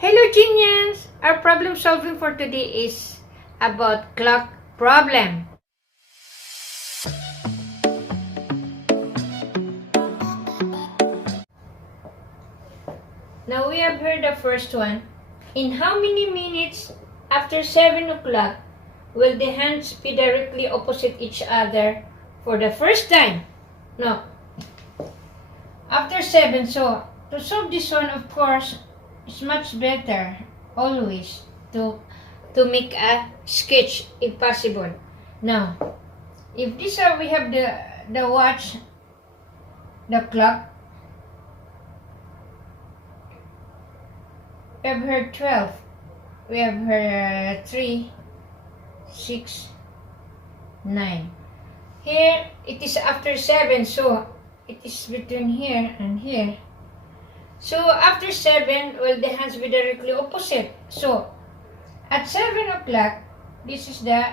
Hello genius! Our problem solving for today is about clock problem. Now we have heard the first one. In how many minutes after 7 o'clock will the hands be directly opposite each other for the first time? No. After 7, so to solve this one, of course, it's much better always to make a sketch if possible. Now, if this we have the watch, the clock. We have her 12. We have her 3, 6, 9. Here it is after 7, so it is between here and here. So after 7, will the hands be directly opposite? So at 7 o'clock, this is the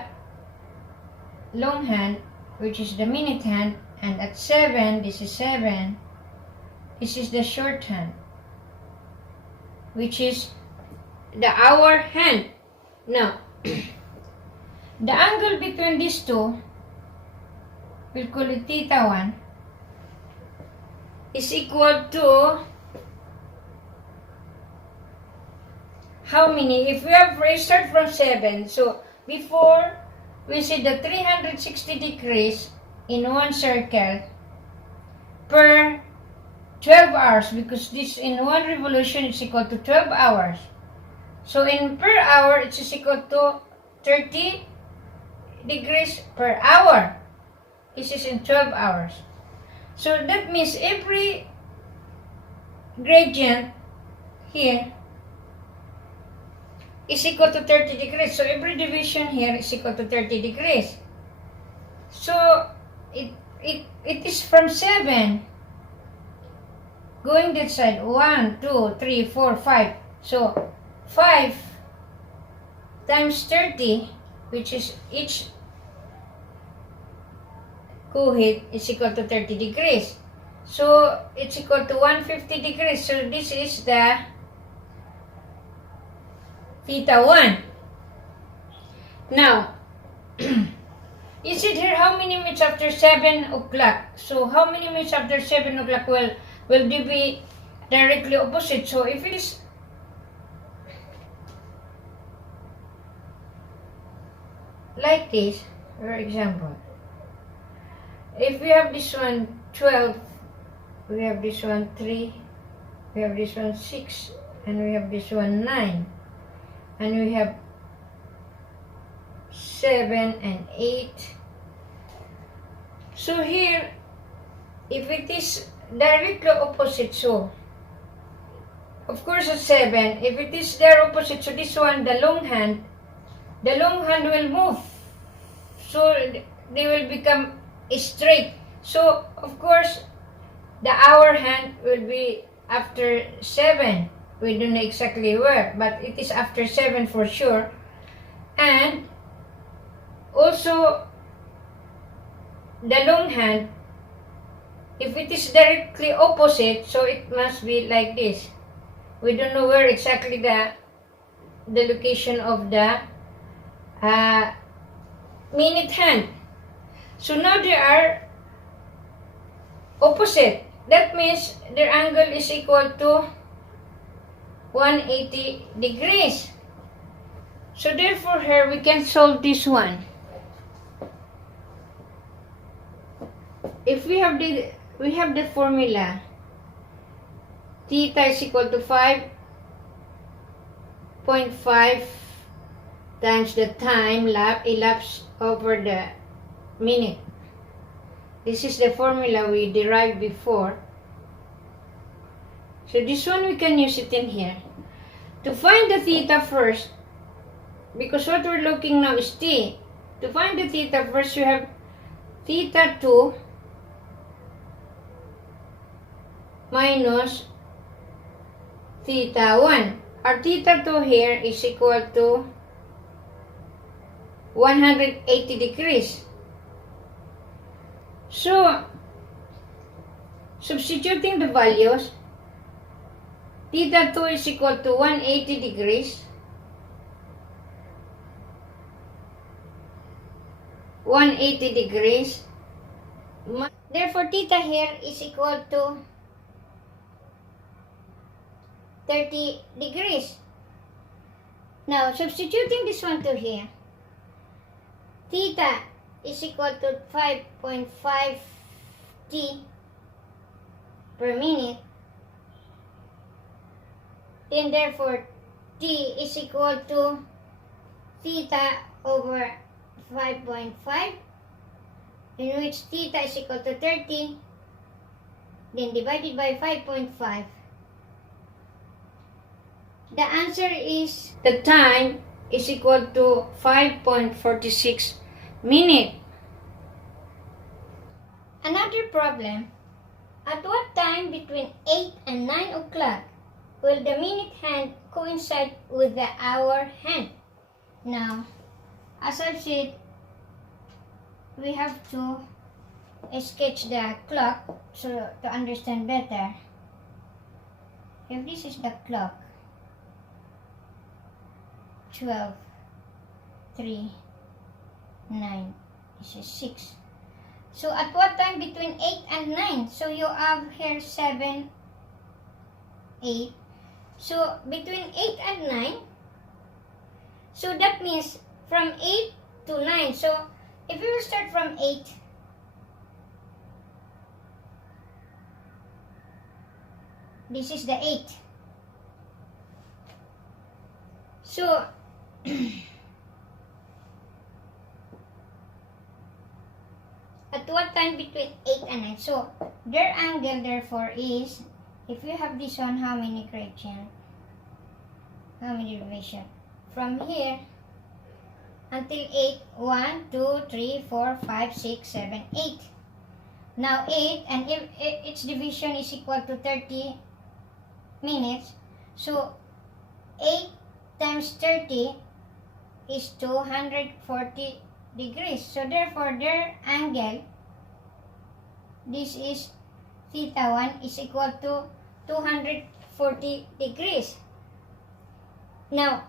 long hand, which is the minute hand, and at 7, this is 7, this is the short hand, which is the hour hand. Now, the angle between these two, we'll call it theta 1, is equal to how many? If we have start from 7, so before we see the 360 degrees in one circle per 12 hours, because this in one revolution is equal to 12 hours. So in per hour, it is equal to 30 degrees per hour. This is in 12 hours. So that means every gradient here is equal to 30 degrees. So every division here is equal to 30 degrees. So it is from 7 going that side. 1, 2, 3, 4, 5. So 5 times 30, which is each co-head is equal to 30 degrees. So it's equal to 150 degrees. So this is the theta 1. Now, you see here how many minutes after 7 o'clock? So how many minutes after 7 o'clock will they be directly opposite? So if it is like this, for example, if we have this one 12, we have this one 3, we have this one 6, and we have this one 9, and we have 7 and 8. So here, if it is directly opposite, so of course at 7, if it is their opposite, so this one, the long hand will move, so they will become straight. So of course the hour hand will be after 7. We don't know exactly where, but it is after 7 for sure. And also the long hand, if it is directly opposite, so it must be like this. We don't know where exactly the location of the minute hand. So now they are opposite. That means their angle is equal to 180 degrees. So therefore here we can solve this one. If we have the formula, theta is equal to 5.5 times the time elapsed over the minute. This is the formula we derived before. So this one we can use it in here. To find the theta first, because what we're looking now is t. To find the theta first, you have theta 2 minus theta 1. Our theta 2 here is equal to 180 degrees. So, substituting the values, theta 2 is equal to 180 degrees. 180 degrees. Therefore, theta here is equal to 30 degrees. Now, substituting this one to here, theta is equal to 5.5 t per minute. Then therefore, t is equal to theta over 5.5, in which theta is equal to 30, then divided by 5.5. The answer is, the time is equal to 5.46 minutes. Another problem, at what time between 8 and 9 o'clock will the minute hand coincide with the hour hand? Now, as I've said, we have to sketch the clock so to understand better. If this is the clock, 12, 3, 9, this is 6. So at what time between 8 and 9? So you have here 7, 8. So between 8 and 9, so that means from 8 to 9. So if we will start from 8, this is the 8. So at what time between 8 and 9? So their angle therefore is, if you have this one, how many gradient? How many division? From here until 8, 1, 2, 3, 4, 5, 6, 7, 8. Now 8, and if its division is equal to 30 minutes, so 8 times 30 is 240 degrees. So therefore their angle, this is theta 1, is equal to 240 degrees. Now,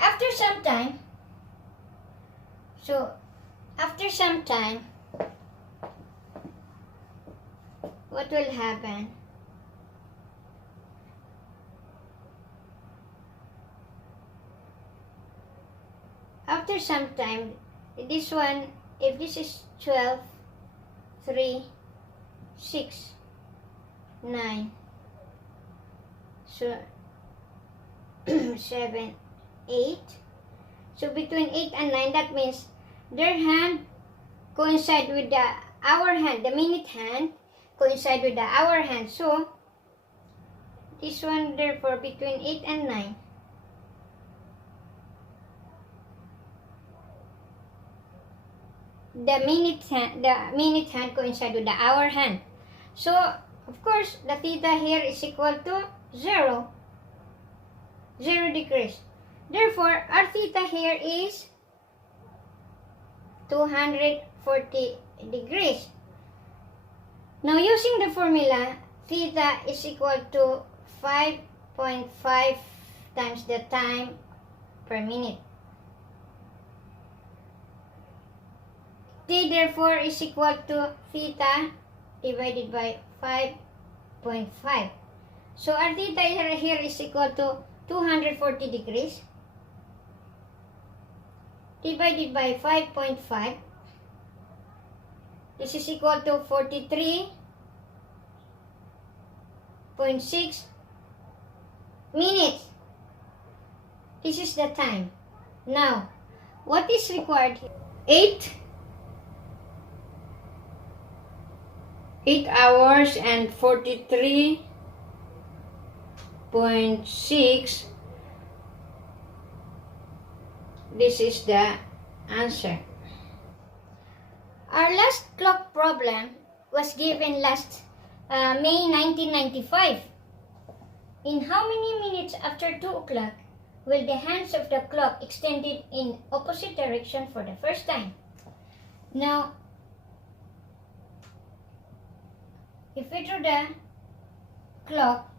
after some time, what will happen? After some time, this one, if this is 12, 3, 6, 9, so 7, 8. So between 8 and 9, that means their hand coincide with the hour hand, the minute hand coincide with the hour hand. So this one therefore between 8 and 9, the minute hand coincide with the hour hand. So of course the theta here is equal to 0 degrees. Therefore our theta here is 240 degrees. Now using the formula, theta is equal to 5.5 times the time per minute. T therefore is equal to theta divided by 5.5. So our theta here is equal to 240 degrees divided by 5.5. This is equal to 43.6 minutes. This is the time. Now, what is required? 8 hours and 43.6. This is the answer. Our last clock problem was given last May 1995. In how many minutes after 2 o'clock will the hands of the clock extended in opposite direction for the first time? Now, if we draw the clock,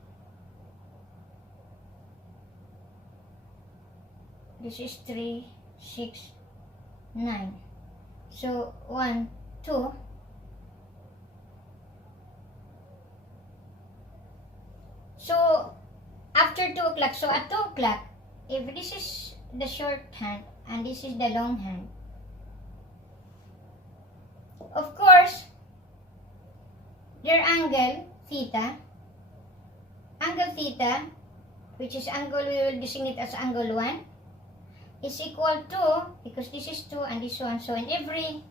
this is 3, 6, 9. So 1, 2. So after 2 o'clock, so at 2 o'clock, if this is the short hand and this is the long hand, of course, their angle theta, which is angle we will designate as angle 1, is equal to, because this is 2 and this 1, so in every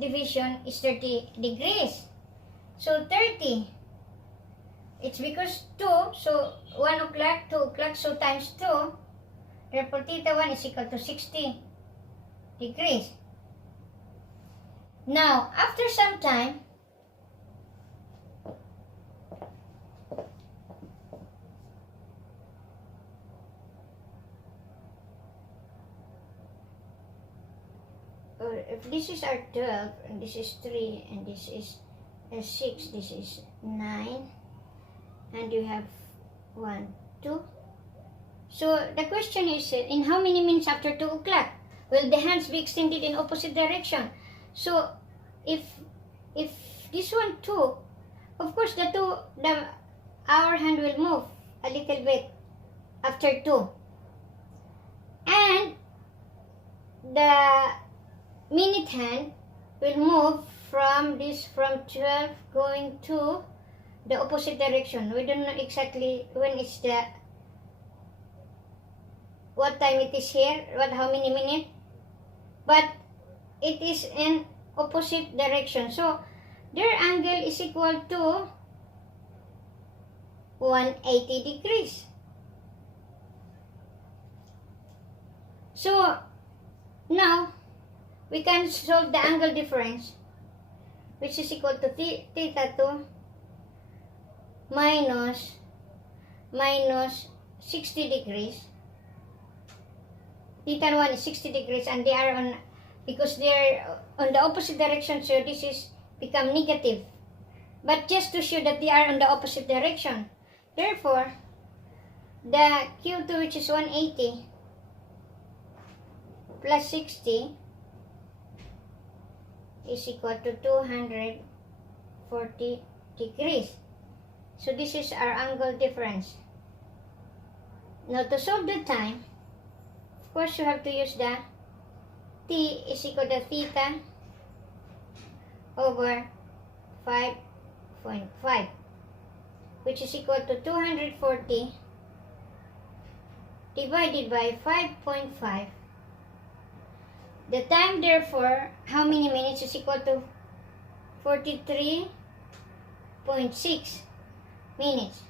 division is 30 degrees. So 30, it's because 2, so 1 o'clock, 2 o'clock, so times 2, therefore theta 1 is equal to 60 degrees. Now, after some time, or if this is our 12, and this is 3, and this is 6, this is 9, and you have 1, 2. So the question is, in how many minutes after 2 o'clock will the hands be extended in opposite direction? So if this one 2, of course our hand will move a little bit after 2, and the minute hand will move from 12 going to the opposite direction. We don't know exactly when it's what time it is here, how many minutes, but it is in opposite direction. So their angle is equal to 180 degrees. So now we can solve the angle difference, which is equal to theta 2 minus 60 degrees. Theta 1 is 60 degrees, and they are on, because they're on the opposite direction, so this is become negative. But just to show that they are on the opposite direction, therefore the Q2, which is 180 plus 60, is equal to 240 degrees. So this is our angle difference. Now to solve the time, of course you have to use the T is equal to theta over 5.5, which is equal to 240 divided by 5.5. The time, therefore, how many minutes, is equal to 43.6 minutes.